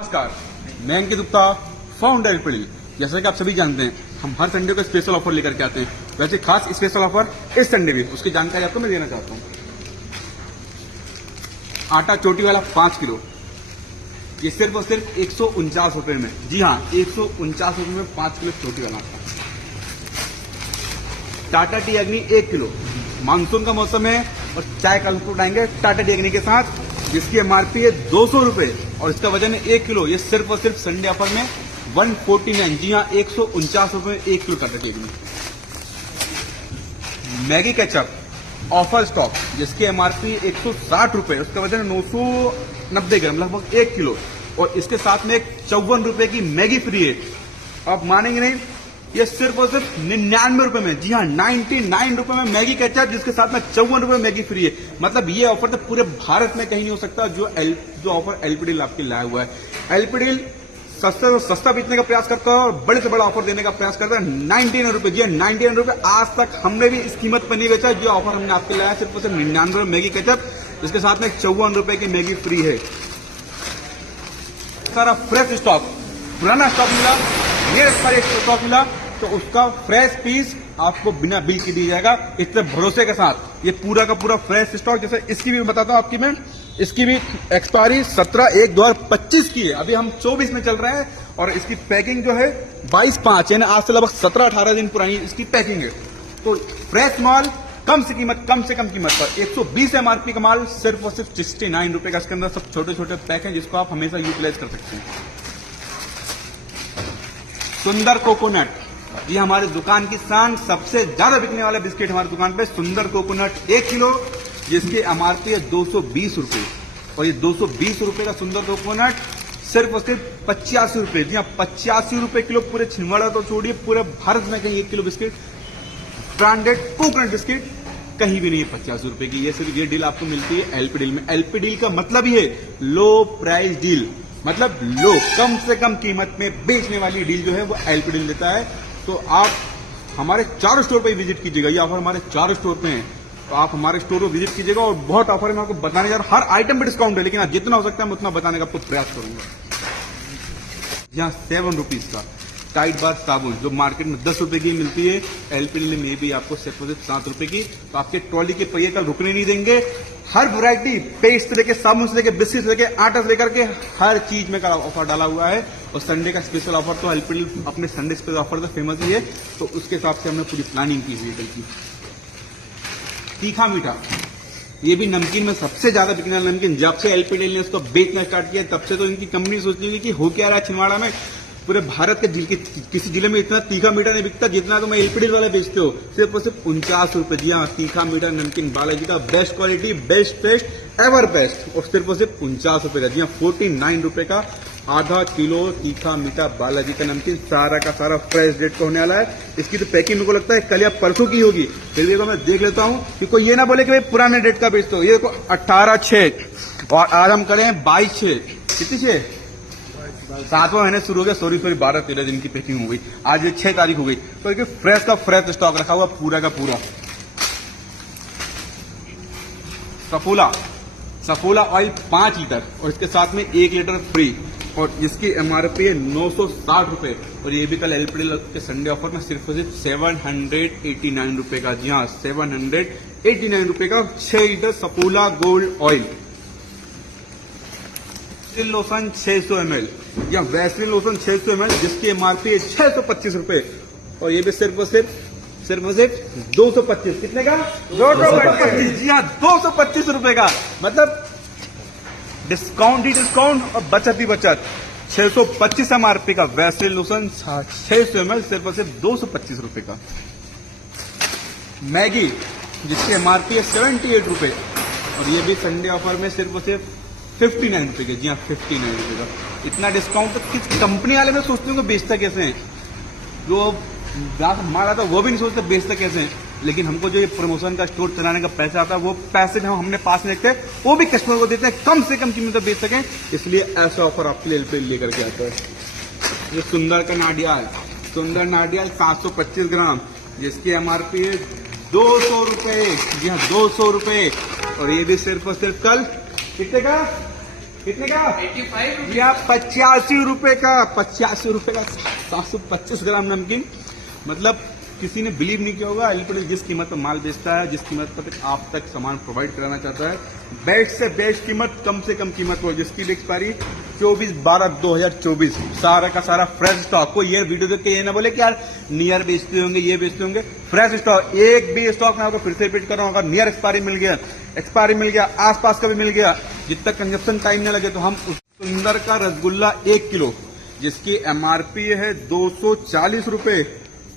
नमस्कार, मैं अंकित Gupta, founder LPD. जैसा कि आप सभी जानते हैं, हम हर संडे को स्पेशल ऑफर लेकर के आते हैं। वैसे खास स्पेशल ऑफर इस संडे भी, उसकी जानकारी आपको मैं देना चाहता हूँ। आटा चोटी वाला 5 किलो, ये सिर्फ और सिर्फ 149 रुपए में। जी हाँ, 149 रुपए में 5 किलो चोटी वाला आटा। टाटा टी अग्नि 1 किलो, मानसून का मौसम है और चाय का लुत्फ उठाएंगे टाटा टी अग्नि के साथ, जिसकी एमआरपी है 200 रुपए और इसका वजन है 1 किलो। ये सिर्फ और सिर्फ संडे ऑफर में 149। जी हाँ, 149 रुपए में 1 किलो टाटा टी अग्नि। मैगी केचप ऑफर स्टॉक, जिसकी एमआरपी 160 रुपए, उसका वजन 990 ग्राम, लगभग 1 किलो। और इसके साथ में 54 रुपए की मैगी फ्री है। आप मानेंगे नहीं, ये सिर्फ और सिर्फ 99 रुपए में। जी हाँ, 99 रुपए में मैगी केचप, जिसके साथ में 54 रुपए में मैगी फ्री है। मतलब ये ऑफर तो पूरे भारत में कहीं नहीं हो सकता जो ऑफर एलपीडी आपके लाया हुआ है। एलपीडी सस्ता से सस्ता बेचने का प्रयास करता है और बड़े से बड़ा ऑफर देने का प्रयास करता है। 99 रुपए, जी 99 रुपए। आज तक हमने भी इस कीमत पर नहीं बेचा जो ऑफर हमने आपके लाया। सिर्फ और सिर्फ 99 रुपए मैगी केचप, जिसके साथ में 54 रुपए की मैगी फ्री है। सारा फ्रेश स्टॉक, पुराना स्टॉक मिला, ढेर सारे स्टॉक मिला, तो उसका फ्रेश पीस आपको बिना बिल के दिया जाएगा, इतने भरोसे के साथ। ये पूरा का पूरा फ्रेश स्टॉक। जैसे इसकी भी बताता हूं आपकी मैं, इसकी भी एक्सपायरी 17/1/2025 की है। अभी हम 24 में चल रहे हैं और इसकी पैकिंग जो है 22/5, यानी आज से लगभग 17-18 दिन पुरानी इसकी पैकिंग है। तो फ्रेश माल कम से कम कीमत पर 120 एमआरपी का माल सिर्फ और सिर्फ 69 रुपए का। इसके अंदर सब छोटे छोटे पैक हैं जिसको आप हमेशा यूटिलाइज कर सकते हैं। सुंदर कोकोनट, ये हमारे दुकान की शान, सबसे ज्यादा बिकने वाला बिस्किट हमारी दुकान पे। सुंदर कोकोनट 1 किलो, जिसकी एमआरपी है 220 रुपए। और ये 220 रुपए का सुंदर कोकोनट सिर्फ और सिर्फ 85 रुपए। जी हाँ, 85 रुपए किलो। पूरे छिंदवाड़ा तो छोड़िए, पूरे भारत में कहीं 1 kilo biscuit, branded coconut biscuit कहीं भी नहीं है 85 रुपए की। ये सिर्फ ये डील आपको मिलती है एलपी डील में। एलपी डील का मतलब ही है लो प्राइस डील, मतलब लो, कम से कम कीमत में बेचने वाली डील जो है वो एलपी डील देता है। तो आप हमारे 4 स्टोर पे विजिट कीजिएगा। ये ऑफर हमारे 4 स्टोर पे है, तो आप हमारे स्टोर को विजिट कीजिएगा। और बहुत ऑफर है, मैं आपको बताने जा रहा हूं। हर आइटम पे डिस्काउंट है, लेकिन जितना हो सकता है मैं उतना बताने का आपको प्रयास करूंगा। यहाँ 7 रुपीज का टाइट बार साबुन, जो मार्केट में 10 रुपए की मिलती है, एलपीडी में भी आपको सिर्फ 7 रुपए की। तो आपके ट्रॉली के पहिए का रुकने नहीं देंगे। हर वैरायटी, पेस्ट से लेके, साबुन से लेके, बिस्किट से लेके, आटा से लेकर के हर चीज में का ऑफर डाला हुआ है। और संडे का स्पेशल ऑफर तो एलपीडी अपने संडे स्पेशल ऑफर तो फेमस ही है, तो उसके हिसाब से हमने पूरी प्लानिंग की हुई है कल की। तीखा मीठा, ये भी नमकीन में सबसे ज्यादा बिकने वाला नमकीन। जब से एलपीडी ने उसको बेचना स्टार्ट किया, तब से तो इनकी कंपनी सोच रही है कि हो क्या रहा है छिंदवाड़ा में। पूरे भारत के किसी जिले में इतना तीखा मीठा नहीं बिकता जितना तो मैं एलपीडी वाले बेचते हो। सिर्फ और सिर्फ 49 रुपए। जी हाँ, तीखा मीठा नमकीन बालाजी का, best quality, best taste, ever best, और सिर्फ 49 रुपए का। जी हाँ, 49 रुपए का आधा किलो तीखा मीठा बालाजी का नमकीन, सारा का सारा फ्रेश डेट का होने वाला है। इसकी तो पैकिंग मेरे को लगता है कल या परसों की होगी। फिर भी मैं देख लेता हूँ कि कोई ये ना बोले कि भाई पुराने डेट का बेचते हो। ये देखो 18/6 और आज हम करें 22/6। कितनी 6? 7वां महीने शुरू हो गया। सॉरी 12-13 दिन की पैकिंग हो गई। आज ये 6 तारीख हो गई। तो देखिए फ्रेश का फ्रेश स्टॉक रखा हुआ पूरा का पूरा। सफोला ऑयल 5 लीटर और इसके साथ में 1 लीटर फ्री, और जिसकी एमआरपी है 960 रुपए। और ये भी कल एलपीडी के संडे ऑफर में सिर्फ 789 रुपए का। जी हाँ, 789 रुपए का 6 litre Saffola gold oil. Vaseline lotion 600 ml, या वैसलीन लोशन 600 ml, जिसकी एमआरपी है 625 रुपए। और ये भी सिर्फ और सिर्फ 225। कितने का? 225। जी हाँ, 225 रुपए का। मतलब डिस्काउंट ही डिस्काउंट और बचत ही बचत। 625 एमआरपी का वैसलीन लोशन 600 ml, सिर्फ और सिर्फ 225 रुपए का। मैगी, जिसकी एमआरपी है 78 रुपए, और ये भी संडे ऑफर में सिर्फ और सिर्फ 59 रुपए के। जी हाँ, 59 रुपए का। इतना डिस्काउंट तो किस कंपनी वाले में सोचते हैं बेचता कैसे हैं? जो माल आता है वो भी नहीं सोचते बेचता कैसे हैं। लेकिन हमको जो ये प्रमोशन का स्टोर चलाने का पैसा आता है, वो पैसे हम हमने पास में रखते हैं, वो भी कस्टमर को देते हैं कम से कम कीमत पर बेच सकें। इसलिए ऐसा ऑफर आपके लिए लेकर के आता है। ये सुंदर का नाडियाल, सुंदर नाडियाल 725 ग्राम, जिसकी एमआरपी है 200 रुपए। जी हाँ, 200 रुपए। और ये भी सिर्फ और सिर्फ कल कितने का? कितने का? 85 या 85 रुपए का, 85 रुपए का 725 ग्राम नमकीन। मतलब किसी ने बिलीव नहीं किया होगा, एलपीडी जिस कीमत पर माल बेचता है, जिस कीमत पर आप तक सामान प्रोवाइड कराना चाहता है, बेस्ट से बेस्ट कीमत, कम से कम कीमत हो, जिसकी भी एक्सपायरी 24/12/2024। सारा का सारा फ्रेश स्टॉक। कोई ये वीडियो देख के ये ना बोले कि यार नियर बेचते होंगे, ये बेचते होंगे। फ्रेश स्टॉक, एक भी स्टॉक में आपको फिर से रिपीट कर रहा हूँ, अगर नियर एक्सपायरी मिल गया, आसपास का भी मिल गया, जब तक कंजप्शन टाइम न लगे, तो हम उस सुंदर का रसगुल्ला 1 किलो, जिसकी एमआरपी है 240 रुपए,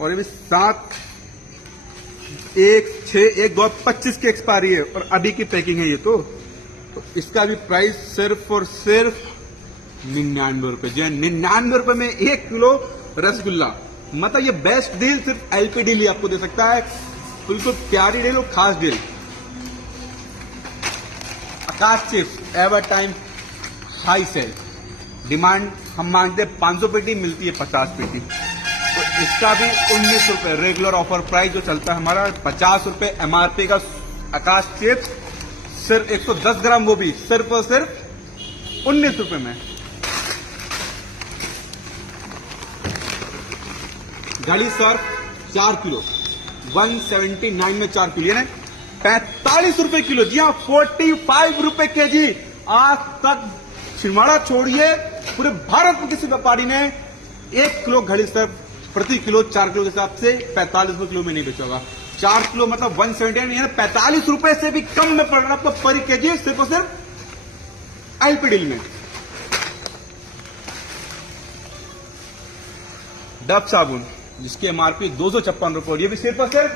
और ये भी 7/1/6/1/2025 की एक्सपायरी है, और अभी की पैकिंग है ये। तो इसका भी प्राइस सिर्फ और सिर्फ 99 रुपए। जी 99 रुपए में 1 किलो रसगुल्ला। मतलब ये बेस्ट डील सिर्फ एलपी डील ही आपको दे सकता है। बिल्कुल प्यारी डील और खास deal. Akash chips ever time high sale, demand हम मांगते 500 पेटी, मिलती है 50 पेटी। तो इसका भी 19 रुपए रेगुलर ऑफर प्राइस जो चलता है हमारा, 50 रुपए एमआरपी का आकाश चिप्स, सिर्फ 110 ग्राम, वो भी सिर्फ और सिर्फ 19 रुपए में। घड़ी सर्फ 4 किलो 179 में 4 किलो, यानी 45 रुपए किलो। जी हाँ, 45 रुपए केजी। आज तक छिंदवाड़ा छोड़िए, पूरे भारत में किसी व्यापारी ने 1 किलो घड़ी सर्फ प्रति किलो 4 किलो के हिसाब से 45 रुपए किलो में नहीं बेचा होगा। 4 किलो मतलब 179, यानी 45 रुपए से भी कम में पड़ रहा है आपको पर केजी, सिर्फ और सिर्फ एलपी डील में। डब साबुन, जिसकी एमआरपी 256 रुपए, और ये भी सिर्फ और सिर्फ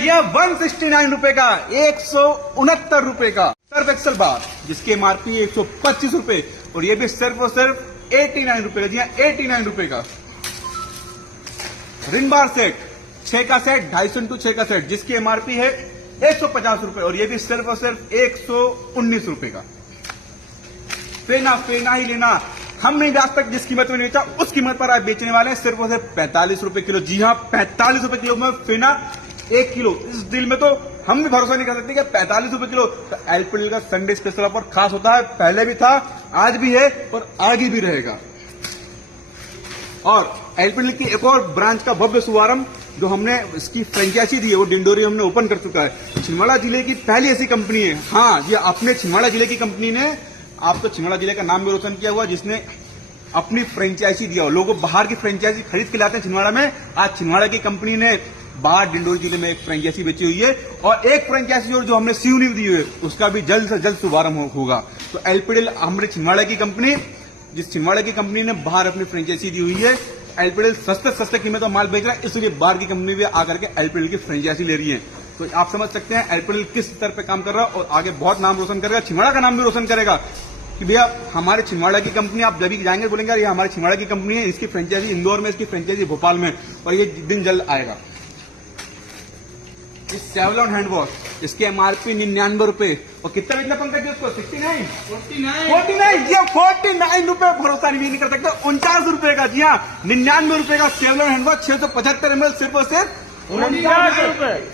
169 रुपए का, 169 रुपए का। सर्फ एक्सल बार, जिसकी एमआरपी 125 रुपए, और ये भी सिर्फ और सिर्फ 89 रुपए का। जी हाँ, 89 रुपए का। रिन बार सेट 6 का सेट, 250 इंटू 6 का सेट, जिसकी एमआरपी है 150 रुपए, और ये भी सिर्फ और सिर्फ 119 रुपए का। फेना ही लेना, हमने आज तक जिस कीमत में नहीं बेचा, उस कीमत पर आप बेचने वाले हैं सिर्फ और सिर्फ 45 रुपए किलो। जी हाँ, 45 रुपए किलो में फेना 1 किलो। इस डील में तो हम भी भरोसा नहीं कर सकते कि 45 रुपए किलो। तो एलपीडी का संडे स्पेशल ऑफर खास होता है, पहले भी था, आज भी है, और आगे भी रहेगा। और एलपीडी की एक और ब्रांच का भव्य शुभारंभ, जो हमने इसकी फ्रेंचाइजी दी है, वो डिंडोरी हमने ओपन कर चुका है। छिंदवाड़ा जिले की पहली ऐसी कंपनी है, हाँ, ये अपने छिंदवाड़ा जिले की कंपनी ने आपको छिंदवाड़ा जिले का नाम भी रोशन किया हुआ, जिसने अपनी फ्रेंचाइजी दिया हो। लोग बाहर की फ्रेंचाइजी खरीद के लाते हैं छिंदवाड़ा में। आज छिंदवाड़ा की कंपनी ने बाहर डिंडोरी जिले में एक फ्रेंचाइजी बेची हुई है, और एक फ्रेंचाइजी और जो हमने सीवनी दी हुई है, उसका भी जल्द से जल्द शुभारंभ होगा। तो एलपीडी हमारे छिंदवाड़ा की कंपनी, जिस छिंदवाड़ा की कंपनी ने बाहर अपनी फ्रेंचाइजी दी हुई है, एलपीडी सस्ते कीमत का माल बेच रहा है, इसलिए बाहर की कंपनी भी आकर के एलपीडी की फ्रेंचाइजी ले रही है। तो आप समझ सकते हैं एलपीडी किस स्तर पे काम कर रहा है, और आगे बहुत नाम रोशन करेगा, छिंदवाड़ा का नाम भी रोशन करेगा कि भैया हमारे छिंदवाड़ा की कंपनी। आप जब भी जाएंगे बोलेंगे ये हमारे छिंदवाड़ा की कंपनी है, इसकी फ्रेंचाइजी इंदौर में, इसकी फ्रेंचाइजी भोपाल में, और ये दिन जल्द आएगा। इस सेवलॉन हैंड वॉश, इसकी एमआरपी 99 रुपए, और कितना बेचना पंकज जी उसको? 49 जी हाँ, 49 रुपए। भरोसा नहीं कर सकते, 49 रुपए का। जी हाँ, 99 रुपए का सेवलॉन हैंड वॉश 675 ml, सिर्फ और सिर्फ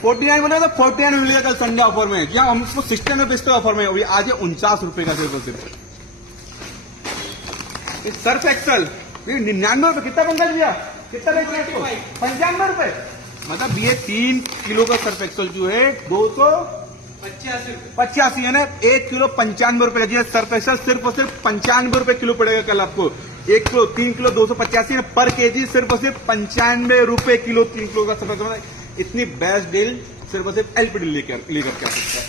49 बने तो 49 मिलेगा कल संडे ऑफर में। जी हाँ, हम उसको 60 में बेचते ऑफर में, और आज है 49 रुपए का सिर्फ और सिर्फ। सर्फ एक्सल 99 रुपए, कितना पंकज भैया? कितना बेच रहे हैं? 95 रुपए। मतलब ये 3 किलो का सर्फ एक्सल जो है 285 है ना, 1 किलो 95 रुपए का। सर्फ एक्सल सिर्फ और सिर्फ 95 रुपए किलो पड़ेगा कल आपको। 1 किलो 3 किलो 285 पर केजी, सिर्फ और सिर्फ 95 रुपए किलो 3 किलो का सर्फ एक्सल। इतनी बेस्ट डील सिर्फ और सिर्फ एलपीडी लेकर के आ सकता है।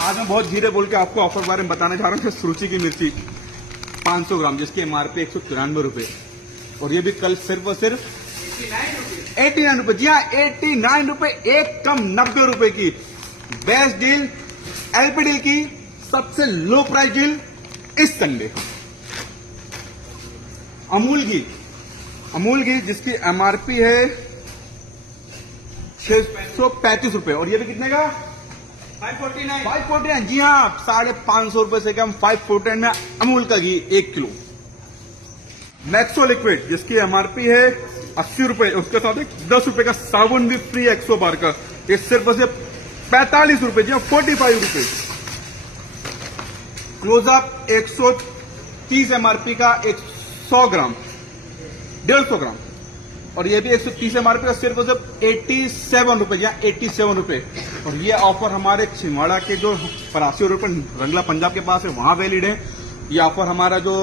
आज मैं बहुत धीरे बोल के आपको ऑफर बारे में बताने जा रहा हूँ। सुरुचि की मिर्ची 500 ग्राम, जिसकी एमआरपी 193 रुपए, और ये भी कल सिर्फ और सिर्फ 89 रुपए। जी हाँ, 89 रुपए, एक कम 90 रुपए की बेस्ट डील एलपीडी की, सबसे लो प्राइस डील इस संडे। अमूल घी जिसकी एमआरपी है 635 रुपए, और ये भी कितने का? 549। जी हाँ, 550 रुपए से कम 549 में अमूल का घी 1 किलो। मैक्सो लिक्विड, जिसकी एमआरपी है 80 रुपए, उसके साथ एक 10 रुपए का साबुन भी फ्री 100 बार का। ये सिर्फ और सिर्फ 45 रुपए, जी 45 रुपए। क्लोजअप 130 एमआरपी का 100 ग्राम, 150 ग्राम, और ये भी 130 एमआरपी का सिर्फ 87 रुपए, या 87 रुपए। और ये ऑफर हमारे छिंदवाड़ा के जो 85 रोड पर रंगला पंजाब के पास है वहां वैलिड है। ये ऑफर हमारा जो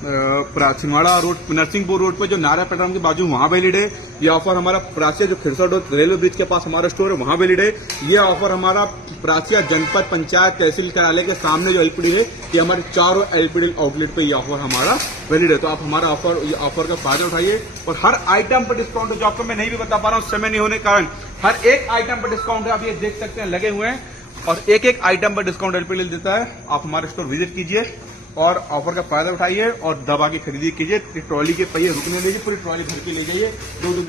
छिंदवाड़ा रोड, नरसिंहपुर रोड पे जो नारा पेट्रोल के बाजू वहां वैलिड है। ये ऑफर हमारा प्राचिया जो खिरसा रोड रेलवे ब्रिज के पास हमारा स्टोर है वहां वैलिड है। ये ऑफर हमारा प्राचिया जनपद पंचायत तहसील कार्यालय के सामने जो एलपीडी है, ये हमारे चारों एलपीडी आउटलेट पे ये ऑफर हमारा वैलिड है। तो आप हमारा ऑफर का फायदा उठाइए। और हर आइटम पर डिस्काउंट है, जो आपको मैं नहीं भी बता पा रहा हूं समय नहीं होने के कारण। हर एक आइटम पर डिस्काउंट है, आप ये देख सकते हैं लगे हुए हैं, और एक एक आइटम पर डिस्काउंट एलपीडी देता है। आप हमारे स्टोर विजिट कीजिए और ऑफर का फायदा उठाइए और दवा की खरीदी कीजिए। ट्रॉली के पहिए रुकने लीजिए, पूरी ट्रॉली भर के ले जाइए। 2